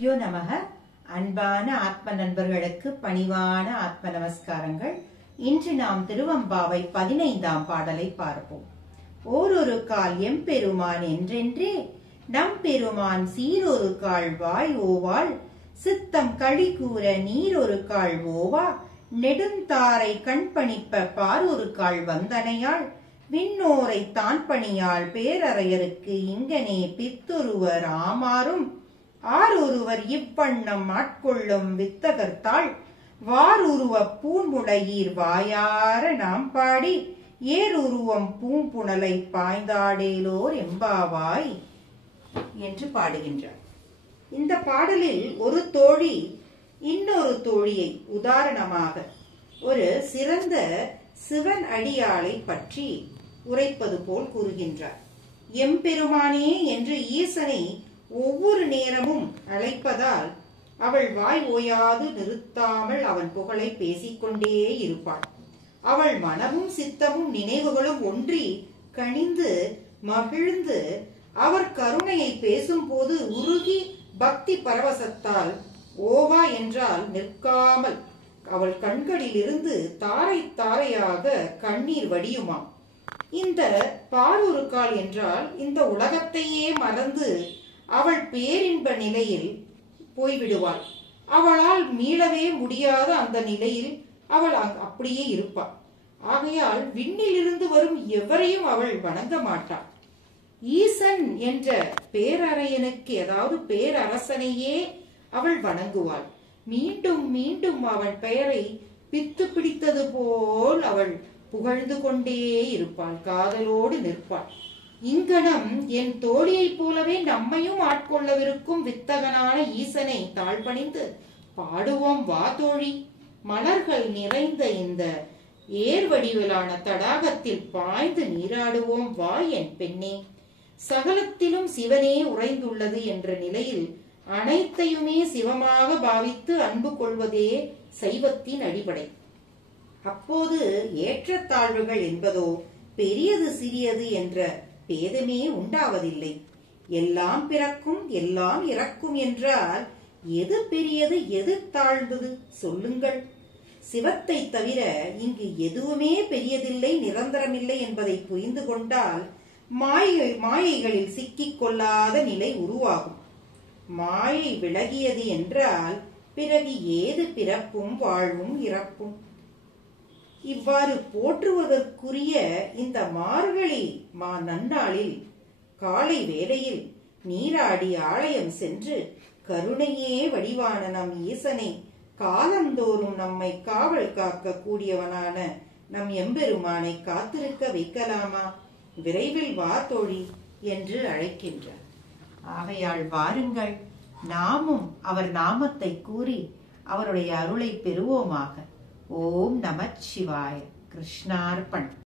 குருப்யோ நமக. அன்பான ஆத்ம நண்பர்களுக்கு பணிவான ஆத்ம நமஸ்காரங்கள். இன்று நாம் திருவம்பாவை 15ஆம் பாடலை பார்ப்போம். ஓரொரு கால் எம்பெருமான் என்றென்றே நம் பெருமான் சீரொரு கால் வாய் ஓவாள் சித்தம் களி கூற நீரொரு கால் ஓவா நெடுந்தாரை கண்பணிப்ப பாரொரு கால் வந்தனையாள் விண்ணோரை தான் பணியாள் பேரறையருக்கு இங்கனே பித்தொருவர் ஆமாறும் ஆரொருவர் இவ்வண்ணம் ஆட்கொள்ளும் வித்தகர்த்தாள் வாருருவ பூம்புடையீர் வாயார நாம் பாடி ஏருருவம் பூம்புணலை பாய்ந்தாடேலோர் எம்பாவாய் என்று பாடுகின்றார். இந்த பாடலில் ஒரு தோழி இன்னொரு தோழியை உதாரணமாக ஒரு சிறந்த சிவன் அடியாளை பற்றி உரைப்பது போல் கூறுகின்றார். எம்பெருமானே என்று ஈசனை ஒவ்வொரு நேரமும் அழைப்பதால் அவள் வாய் ஓயாது நிறுத்தாமல் அவன் புகழை பேசிக்கொண்டே இருப்பாள். அவள் மனமும் சித்தமும் நினைவுகளும் ஒன்றி கனிந்து மகிழ்ந்து அவர் கருணையை பேசும் போது உருகி பக்தி பரவசத்தால் ஓவா என்றால் நிற்காமல் அவள் கண்களில் இருந்து தாரை தாரையாக கண்ணீர் வடியுமாம். இந்த பாரொரு கால் என்றால் இந்த உலகத்தையே மறந்து அவள் பேரின்ப நிலையில் போய்விடுவாள். அவளால் மீளவே முடியாத அந்த நிலையில் அவள் அப்படியே இருப்பாள். ஆகையால் விண்ணில் இருந்து வரும் எவரையும் அவள் வணங்க மாட்டாள். ஈசன் என்ற பேரறையனுக்கு அதாவது பேரரசனையே அவள் வணங்குவாள். மீண்டும் மீண்டும் அவன் பெயரை பித்து பிடித்தது போல் அவள் புகழ்ந்து கொண்டே இருப்பாள், காதலோடு நிற்பாள். இங்கனம் என் தோழியைப் போலவே நம்மையும் ஆட்கொள்ளவிருக்கும் வித்தகனான ஈசனை தாழ்பணிந்து பாடுவோம் வா தோழி. மலர்கள் நிறைந்த இந்த ஏர்வடிவிலான தடாகத்தில் பாய்ந்து நீராடுவோம் வா என் பெண்ணே. சகலத்திலும் சிவனே உறைந்துள்ளது என்ற நிலையில் அனைத்தையுமே சிவமாக பாவித்து அன்பு கொள்வதே சைவத்தின் அடிப்படை. அப்போது ஏற்றத்தாழ்வுகள் என்பதோ பெரியது சிறியது என்ற பேதமே உண்டாவதில்லை. எல்லாம் பிறக்கும் எல்லாம் இறக்கும் என்றால் எது பெரியது எது தாழ்ந்தது சொல்லுங்கள். சிவத்தை தவிர இங்கு எதுவுமே பெரியதில்லை, நிரந்தரமில்லை என்பதை புரிந்து கொண்டால் மாயைகளில் சிக்கிக் கொள்ளாத நிலை உருவாகும். மாயை விலகியது என்றால் பிறகு ஏது பிறப்பும் வாழ்வும் இறப்பும். இவ்வாறு போற்றுவதற்குரிய இந்த மார்கழி நன்னாளில் காலை வேளையில் நீராடி ஆலயம் சென்று கருணையே வடிவான நம் ஈசனை காலந்தோறும் நம்மை காவல் காக்க கூடியவனான நம் எம்பெருமானை காத்திருக்க வைக்கலாமா? விரைவில் வா தோழி என்று அழைக்கின்றார். ஆகையால் வாருங்கள், நாமும் அவர் நாமத்தை கூறி அவருடைய அருளை பெறுவோமாக. ஓம் நமச்சிவாய. கிருஷ்ணார்ப்பணம்.